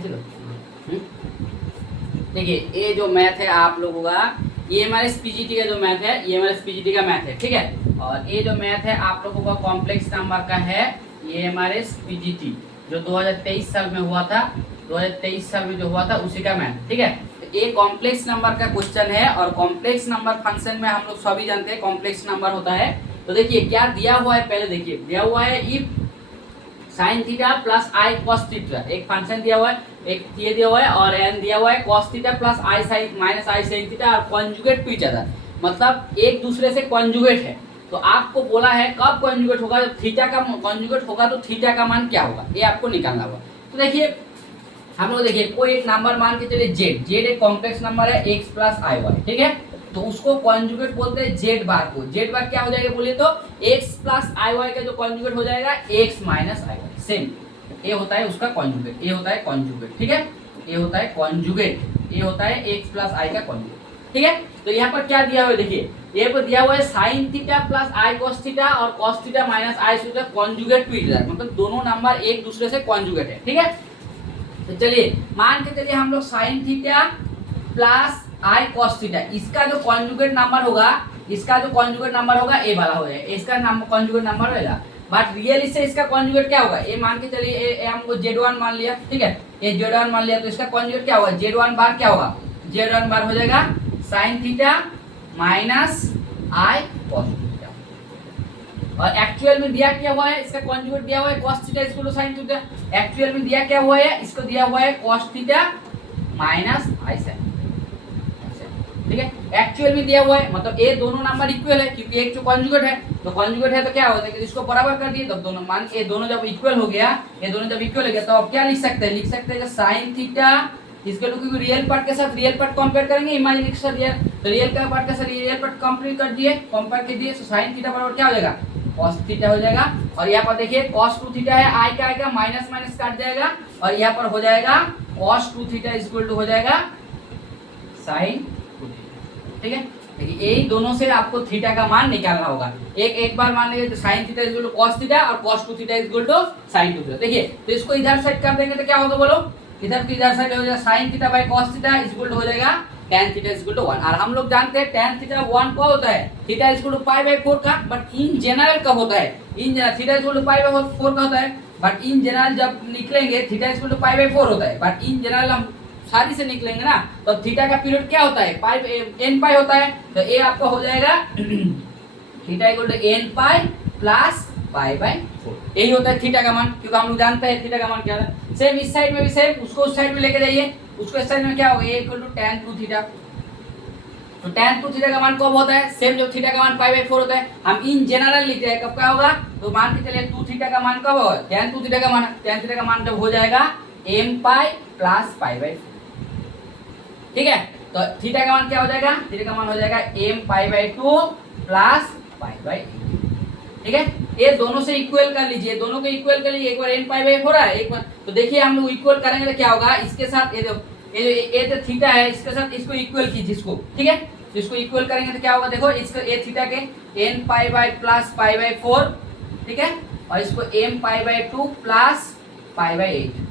चलो देखिए, ये जो मैथ है आप लोगों का, ये हमारे पीजीटी का जो मैथ है, ये हमारे पीजीटी का मैथ है, ठीक है। और ये जो मैथ है आप लोगों का कॉम्प्लेक्स नंबर का है, ये हमारे पीजीटी जो 2023 साल में हुआ था, 2023 साल में जो हुआ था उसी का मैथ, ठीक है। तो ये कॉम्प्लेक्स नंबर का क्वेश्चन है, और कॉम्प्लेक्स नंबर फंक्शन में हम लोग सभी जानते हैं कॉम्प्लेक्स नंबर होता है। तो देखिए क्या दिया हुआ है, पहले देखिए दिया हुआ है if sign theta plus i cos theta, एक फंक्शन दिया हुआ है, एक ये दिया हुआ है, और एन दिया हुआ है कॉस थीटा प्लस आई साइन माइनस आई साइन थीटा और कॉन्जुगेट टू ईच अदर, मतलब एक दूसरे से कॉन्जुगेट है। तो आपको बोला है कब कॉन्जुगेट होगा, जब थीटा का कॉन्जुगेट होगा तो थीटा का मान क्या होगा, ये आपको निकालना होगा। तो देखिए हम लोग देखिए कोई एक नंबर मान के चलिए जेड, जेड एक कॉम्प्लेक्स नंबर है एक्स प्लस आई वाई, ठीक है। तो उसको कॉन्जुगेट बोलते हैं जेड बार को। जेड बार क्या हो जाएगा बोलिए तो एक्स प्लस आई वाई का जो कॉन्जुगेट हो जाएगा एक्स माइनस आई वाई, सेम ये होता है उसका कॉन्जुगेट, ये होता है कॉन्जुगेट, ठीक है। ये होता है कॉन्जुगेट, ये होता है एक्स प्लस आई का कॉन्जुगेट, ठीक है। तो यहाँ पर क्या दिया हुआ है देखिए, ये पर दिया हुआ है sine theta plus i cos theta और cos theta minus i theta conjugate to each other, मतलब दोनों नंबर एक दूसरे से कॉन्जुगेट है, ठीक है। तो चलिए मान के चलिए हम लोग sign theta plus i cos theta, इसका जो कॉन्जुगेट नंबर होगा, इसका जो कॉन्जुगेट नंबर होगा ए वाला हो जाएगा, इसका नंबर कॉन्जुगेट नंबर रहेगा। बट रियल से इसका कॉन्जुगेट क्या होगा, ए मान के चलिए ए हमको z1 मान लिया, ठीक है, ये z1 मान लिया, तो इसका कॉन्जुगेट क्या होगा, z1 बार क्या होगा, z1 बार हो जाएगा साइन थीटा माइनस आई कॉस थीटा। और एक्चुअल में दिया क्या हुआ है, इसका कॉन्जुगेट दिया हुआ है cos theta equal to sin theta. Actual में दिया क्या हुआ है, इसको दिया हुआ है cos थीटा माइनस आई sin, ठीक है। एक्चुअल में दिया हुआ है, मतलब ये दोनों नंबर इक्वल है, क्योंकि एक जो कॉन्जुगेट है, तो कॉन्जुगेट है तो क्या होता है कि इसको बराबर कर दिए, तब दोनों मान ये दोनों जब इक्वल हो गया, ये दोनों जब इक्वल हो गया तो अब क्या लिख सकते हैं, लिख सकते हैं sin थीटा इसके लोग क्योंकि रियल पार्ट के साथ रियल पार्ट कंपेयर करेंगे, इमेजिनरी के साथ रियल, तो रियल का पार्ट के साथ रियल पार्ट कंपेयर कर दिए, कंपेयर कर दिए, तो sin थीटा बराबर क्या हो जाएगा, cos थीटा हो जाएगा। और यहाँ पर देखिए cos 2 थीटा है, आई का आएगा माइनस माइनस काट जाएगा, और यहाँ पर हो जाएगा cos 2 थीटा इक्वल टू हो जाएगा sin 2 थीटा, ठीक है। देखिए यही दोनों से आपको थीटा का मान निकालना होगा। एक बार मान लेंगे तो sin theta equal to cos theta और cos 2 theta equal to sin 2 theta. देखिए तो इसको इधर साइड कर देंगे तो क्या होगा बोलो, इधर की इधर साइड हो जाएगा sin theta by cos theta equal to हो जाएगा tan थीटा इक्वल टू 1। और हम लोग जानते हैं tan थीटा 1 कब होता है, theta equal to pi by 4 का, बट इन जनरल कब होता है, in general theta equal to pi by 4 का होता है, बट इन जनरल जब निकलेंगे theta equal to pi by 4 होता है, बट इन जनरल हम सारी से निकलेंगे ना, तो थीटा का पीरियड क्या होता है, पाई n पाई होता है, तो ये आपका हो जाएगा theta equal to n pi plus pi by 4, यही होता है थीटा का मान, क्योंकि हम लोग जानते हैं थीटा का मान क्या है। सेम इस साइड में भी सेम, उसको उस साइड में लेके जाइए, उसको इस साइड में क्या होगा, a equal to tan 2 theta, तो tan 2 थीटा का मान कब होता है, सेम जो थीटा का मान पाई बाय 4 होता है, हम इन जनरल लिखते हैं, कब क्या होगा, तो मान के चलिए 2 थीटा का मान कब होगा, tan 2 थीटा का मान, tan थीटा का मान जब हो जाएगा m pi plus pi by 4, ठीक है। तो थीटा का मान क्या हो जाएगा, थीटा का मान हो जाएगा m pi by 2 plus pi bye 8, ठीक है। ये दोनों से इक्वल कर लीजिए, दोनों को इक्वल कर लीजिए, एक बार n पाई बाय 4 है, एक बार तो देखिए हम लोग इक्वल करेंगे तो क्या होगा, इसके साथ ये जो थीटा है इसके साथ इसको इक्वल कीजिए इसको, ठीक है। तो इसको इक्वल करेंगे तो क्या होगा, देखो इसको ये थीटा के n pi by plus pi by 4, ठीक है, और इसको m pi by 2 plus pi bye 8।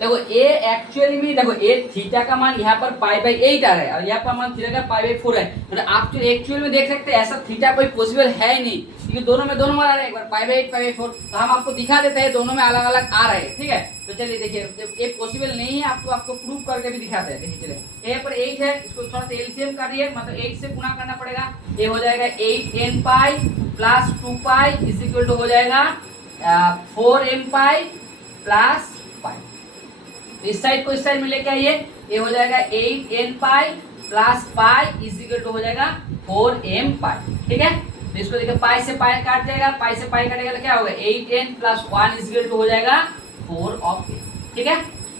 देखो ये एक्चुअली में देखो ये थीटा का मान यहाँ पर पाई बाय 8 आ रहा है, और यहाँ पर मान थीटा का पाई बाय 4 है, तो आप जो एक्चुअल में देख सकते हैं ऐसा थीटा कोई पॉसिबल है ही नहीं, क्योंकि दोनों में दोनों मान आ रहे हैं, एक बार पाई बाय 8 पाई बाय 4, तो हम आपको दिखा देते हैं दोनों में अलग अलग आ रहे हैं, ठीक है। तो चलिए देखिए ये पॉसिबल नहीं है, आपको प्रूव करके भी दिखाते हैं। देखिए चलिए यहाँ पर 8 है, इसको थोड़ा सा एलसीएम कर दिए, मतलब 8 से गुणा करना पड़ेगा, ये हो जाएगा 8n pi plus 2 pi is equal to हो जाएगा 4m पाई प्लस पाई, इस साइड को इस साइड में लेके आइए, ये हो जाएगा 8n pi plus pi is equal to हो जाएगा 4m पाई, ठीक है। तो इसको देखिए पाई से पाई काट जाएगा, पाई से पाई काटेगा तो क्या होगा 8n plus 1 is equal to हो जाएगा 4 ऑफ n, ठीक है।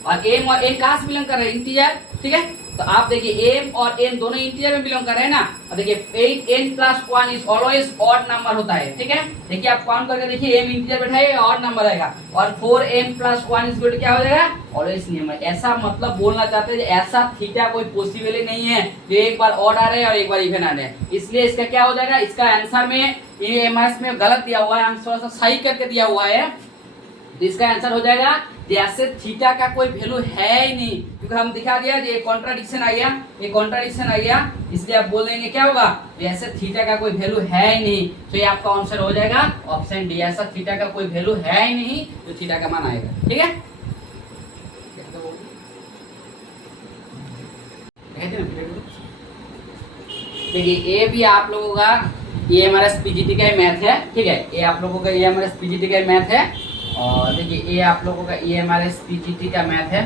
और m और n कहाँ से बिलोंग कर रहे हैं, इंटीजर, ठीक है। तो आप देखिए m और n दोनों इंटीजर में बिलोंग कर रहे हैं ना, और देखिए 8n plus 1 is always odd number होता है, ठीक है। देखिए आप काउंट करके देखिए m इंटीजर बैठाइए ऑड नंबर आएगा, और 4m plus 1 is equal to क्या हो जाएगा ऑलवेज नियम है। ऐसा मतलब बोलना चाहते हैं ऐसा थीटा कोई पॉसिबल ही नहीं है जो एक बार ऑड आ रहे हैं और एक बार इवन आ रहे हैं, इसलिए इसका क्या हो जाएगा, इसका आंसर में ये एमएस में गलत दिया हुआ है, हम थोड़ा सा सही करके दिया हुआ है, तो इसका आंसर हो जाएगा जैसे थीटा का कोई वैल्यू है ही नहीं, क्योंकि हम दिखा दिया ये कॉन्ट्राडिक्शन आ गया, ये कॉन्ट्राडिक्शन आ गया, इसलिए आप बोल देंगे क्या होगा, जैसे थीटा का कोई वैल्यू है ही नहीं, तो ये आपका आंसर हो जाएगा ऑप्शन डी, ऐसा थीटा का कोई वैल्यू है ही नहीं तो थीटा का मान आएगा। ठीक है, देखिए ए भी आप लोगों का ये हमारा पीजीटी का मैथ है। ठीक है, ये आप लोगों का ये हमारे पीजीटी का मैथ है, और देखिए ये आप लोगों का ये हमारे पीजीटी का मैथ है,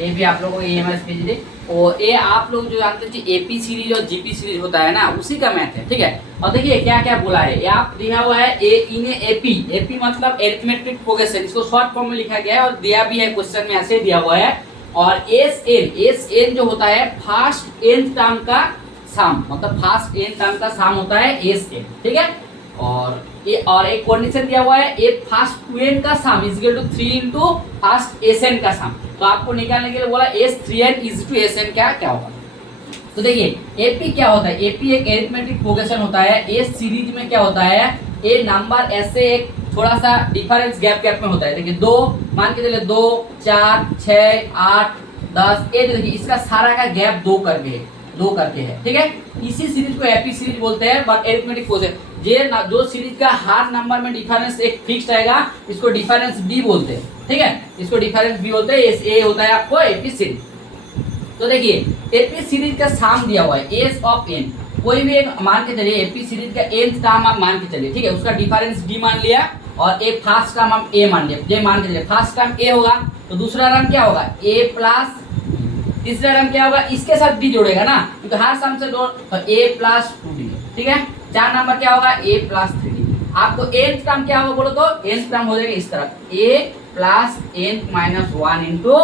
ये भी आप लोगों को ये हमारे पीजीटी, और ये आप लोग जो जानते हैं एपी सीरीज और जीपी सीरीज होता है ना, उसी का मैथ है। ठीक है, और देखिए क्या क्या बोला है, ये आप दिया हुआ है ए इन एपी, एपी मतलब एरिथमेटिक प्रोग्रेशन, इसको शॉर्ट फॉर्म में लिखा गया है और दिया भी है क्वेश्चन में, ऐसे दिया हुआ है। और एस एन जो होता है फर्स्ट एन टर्म का सम, मतलब फर्स्ट एन टर्म का सम होता है एस एन। ठीक है, और एक कंडीशन दिया हुआ है ए फर्स्ट 2n का sum is equal to 3 into first SN का सम, तो आपको निकालने के लिए बोला S 3n is to SN क्या होगा। तो देखिए एपी क्या होता है, एपी एक एरिथमेटिक प्रोग्रेशन होता है, एस सीरीज में क्या होता है, ए नंबर ऐसे एक थोड़ा सा डिफरेंस गैप में होता है। देखिए 2 मान के चलिए 2 4 6 8 10, ये देखिए इसका सारा का गैप 2 करके है। ठीक है, इसी सीरीज को एपी सीरीज बोलते हैं, बट एरिथमेटिक प्रोग्रेशन जो सीरीज का हर नंबर में डिफरेंस एक फिक्स्ड आएगा, इसको डिफरेंस बी बोलते हैं। ठीक है, इसको डिफरेंस बी बोलते हैं, ए होता है आपको एपी सीरीज। तो देखिए एपी सीरीज का सम दिया हुआ है एस ऑफ एन, कोई भी एक मान के चलिए एपी सीरीज का nth टर्म आप मान के चलिए। ठीक है, उसका डिफरेंस डी मान लिया और एक फर्स्ट टर्म हम ए मान लिया, ये मान के चलिए फर्स्ट टर्म ए होगा, तो दूसरा टर्म क्या होगा ए प्लस, तीसरा टर्म क्या होगा इसके साथ डी जोड़ेगा ना, तो हर सम से दो, तो ए प्लस 2d। ठीक है, 4 नंबर क्या होगा ए प्लस 3d। आपको nth टर्म क्या होगा बोलो तो nth टर्म हो जाएगा इस तरफ ए प्लस n माइनस 1 इंटू।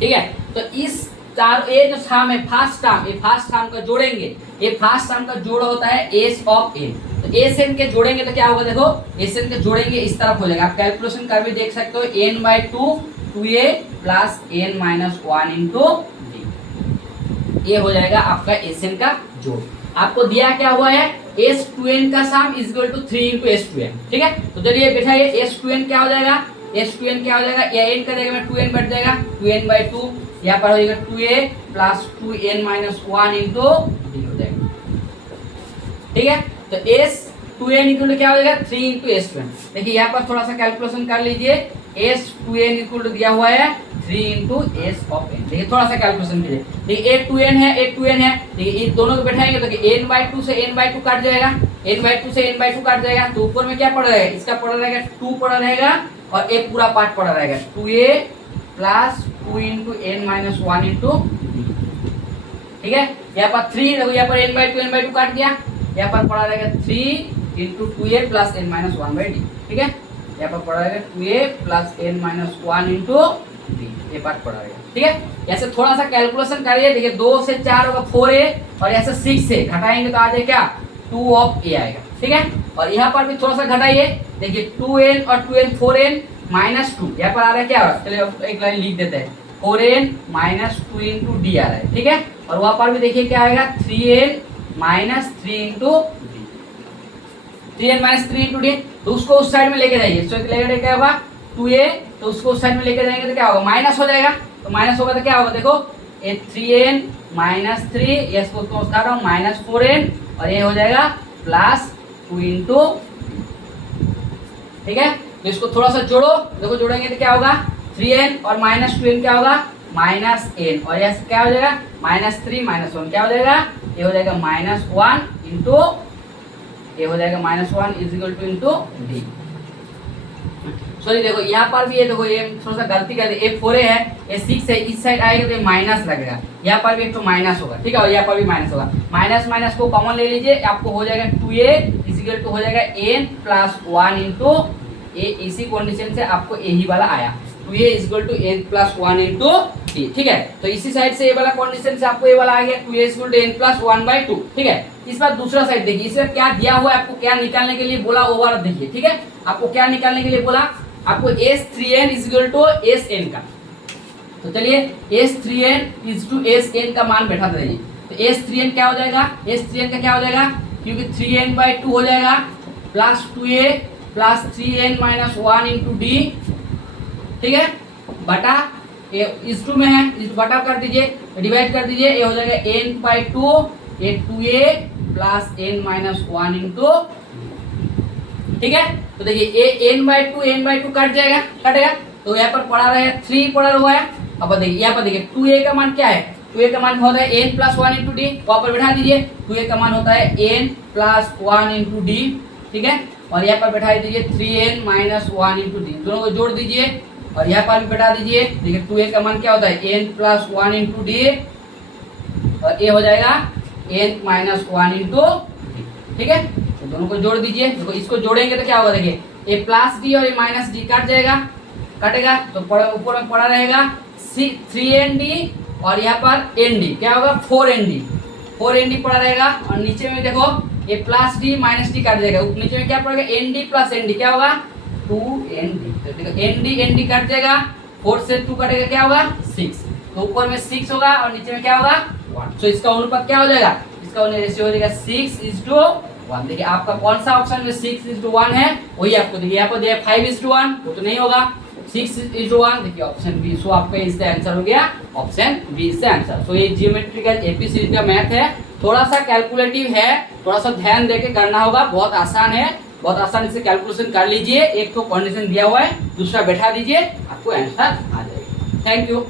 ठीक है, तो इस चार ए जो सम है फर्स्ट टर्म, ये फर्स्ट टर्म का जोड़ेंगे, ये फर्स्ट टर्म का जोड़ होता है एस ऑफ एन, तो एस एन के जोड़ेंगे तो क्या होगा, देखो एस एन के जोड़ेंगे इस तरफ हो जाएगा, आप कैलकुलेशन कर भी देख सकते हो, n/2 2a plus n minus 1 into D, ये हो जाएगा आपका एस एन का जोड़। आपको दिया क्या हुआ है एस 2n का sum is equal to 3 into S 2n। ठीक है, तो चलिए बेटा ये एस 2n क्या हो जाएगा, एस 2n क्या हो जाएगा, या n का जगह में 2n बैठ जाएगा, 2n/2 यहाँ पर हो जाएगा 2a plus 2n minus 1 into D हो जाएगा। ठीक है, तो s 2n इक्वल टू क्या हो जाएगा 3 इंटू एस 2n। देखिए यहाँ पर थोड़ा सा कैलकुलेशन कर लीजिए, s 2n इक्वल टू दिया हुआ है 3 इंटू एस ऑफ n। देखिए थोड़ा सा कैलकुलेशन कीजिए, देखिए एक 2n है एक 2n है, देखिए इन दोनों को बैठाएंगे तो n/2 से n/2 काट जाएगा, n/2 से n/2 काट जाएगा, तो ऊपर में क्या पड़ा रहेगा, इसका पड़ा रहेगा 2 पड़ा रहेगा और एक पूरा पार्ट पड़ा रहेगा 2a plus 2 into n minus 1 into. ठीक है, यहाँ पर 3 देखो, यहाँ पर n/2 काट दिया, यहाँ पर पड़ा रहेगा 3 into 2a plus n minus 1/d। ठीक है, यहाँ पर पड़ा रहेगा 2a plus n minus 1 into d, ये पार्ट पड़ा रहेगा। ठीक है, ऐसे थोड़ा सा कैलकुलेशन करिए, देखिए 2 से 4 होगा 4a और ऐसे 6 से घटाएंगे तो आ जाए क्या 2 ऑफ a आएगा। ठीक है, और यहाँ पर भी थोड़ा सा घटाइए, देखिए 2n और 2n 4n माइनस 2, यहाँ पर आ रहा है क्या, चलिए एक लाइन लिख देते हैं 4n माइनस 2 इंटू डी आ रहा है। ठीक है, और वहाँ पर भी देखिए क्या आएगा 3n minus 3 into D, 3n minus 3 into D, तो उसको उस साइड में लेके जाइए, तो लेकर क्या होगा 2a, तो उसको उस साइड में लेके जाएंगे तो क्या होगा माइनस हो जाएगा, तो माइनस होगा तो क्या होगा देखो ये 3n माइनस 3, ये इसको तो उठा रहा हूँ माइनस 4n और ये हो जाएगा प्लस 2 इंटू। ठीक है, तो इसको थोड़ा सा जोड़ो, देखो जोड़ेंगे तो क्या होगा 3n और माइनस 2n क्या होगा माइनस n, और यह क्या हो जाएगा माइनस 3 माइनस 1 क्या हो जाएगा, ये हो जाएगा माइनस 1 इंटू, ये हो जाएगा minus 1 is equal two into D. Sorry देखो यहाँ पर भी ये देखो ये थोड़ा सा गलती कर दी, ये 4a है ये 6 है, इस साइड आएगा तो ये माइनस लगेगा, यहाँ पर भी एक तो माइनस होगा। ठीक है, और यहाँ पर भी माइनस होगा, माइनस माइनस को कॉमन ले लीजिए, आपको हो जाएगा 2a इज इक्वल टू हो जाएगा n प्लस 1 इंटू ए, इसी कंडीशन से आपको यही वाला आया 2a is equal to n plus 1 into D. ठीक है, तो इसी साइड से ये वाला कंडीशन से आपको ये वाला आ गया 2a is equal to n plus 1/2। ठीक है, इस बार दूसरा साइड देखिए, इसमें क्या दिया हुआ है, आपको क्या निकालने के लिए बोला वो वाला देखिए। ठीक है, आपको क्या निकालने के लिए बोला, आपको s3n is equal to sn का, तो चलिए s3n इज टू sn का मान बैठा देंगे, तो s3n क्या हो जाएगा, s3n का क्या हो जाएगा, क्योंकि 3n/2 हो जाएगा plus 2a plus 3n minus 1 into D, ठीक है, बटा ये इस टू में है, इस बटा कर दीजिए, डिवाइड कर दीजिए, ये हो जाएगा n/2 ये 2a plus n minus 1 into, ठीक है। तो देखिए ये n/2 कट जाएगा, कटेगा, तो यहाँ पर पड़ा रहे 3 पड़ा हुआ है। अब देखिए यहाँ पर देखिए 2a का मान क्या है, 2a का मान होता है n प्लस 1 इंटू डी, वहाँ पर बैठा दीजिए, 2a का मान होता है n प्लस 1 इंटू डी, ठीक है, और यहाँ पर बैठा दीजिए 3n माइनस 1 इंटू डी, दोनों को जोड़ दीजिए और यहाँ पर भी बैठा दीजिए। देखिए 2a का मान क्या होता है n प्लस 1 इंटू डी और ये हो जाएगा n माइनस 1 इंटू, ठीक है, तो दोनों को जोड़ दीजिए। देखो इसको जोड़ेंगे तो क्या होगा, देखिए ये प्लस डी और ये माइनस डी कट जाएगा, कटेगा, तो ऊपर में पड़ा रहेगा 3nd और यहाँ पर nd क्या होगा 4nd पड़ा रहेगा, और नीचे में देखो ये plus D minus D cut जाएगा, नीचे में क्या पड़ेगा nd प्लस nd क्या होगा 2nd, तो देखो nd कट जाएगा, 4 से 2 कटेगा क्या होगा 6, तो ऊपर में 6 होगा और नीचे में क्या होगा 1, तो इसका अनुपात क्या हो जाएगा, इसका रेशियो हो जाएगा 6:1। देखिए आपका कौन सा ऑप्शन में 6:1 है, वही आपको देखिए यहाँ पर दिया 5:1, वो तो नहीं होगा, 6:1, देखिए ऑप्शन बी, सो आपका इसका आंसर हो गया ऑप्शन बी इसका आंसर। सो ये जियोमेट्रिकल एपी सीरीज का मैथ है, थोड़ा सा कैलकुलेटिव है, थोड़ा सा ध्यान देके करना होगा, बहुत आसान है, बहुत आसानी से कैलकुलेशन कर लीजिए, एक तो कंडीशन दिया हुआ है, दूसरा बैठा दीजिए, आपको आंसर आ जाएगा। Thank you.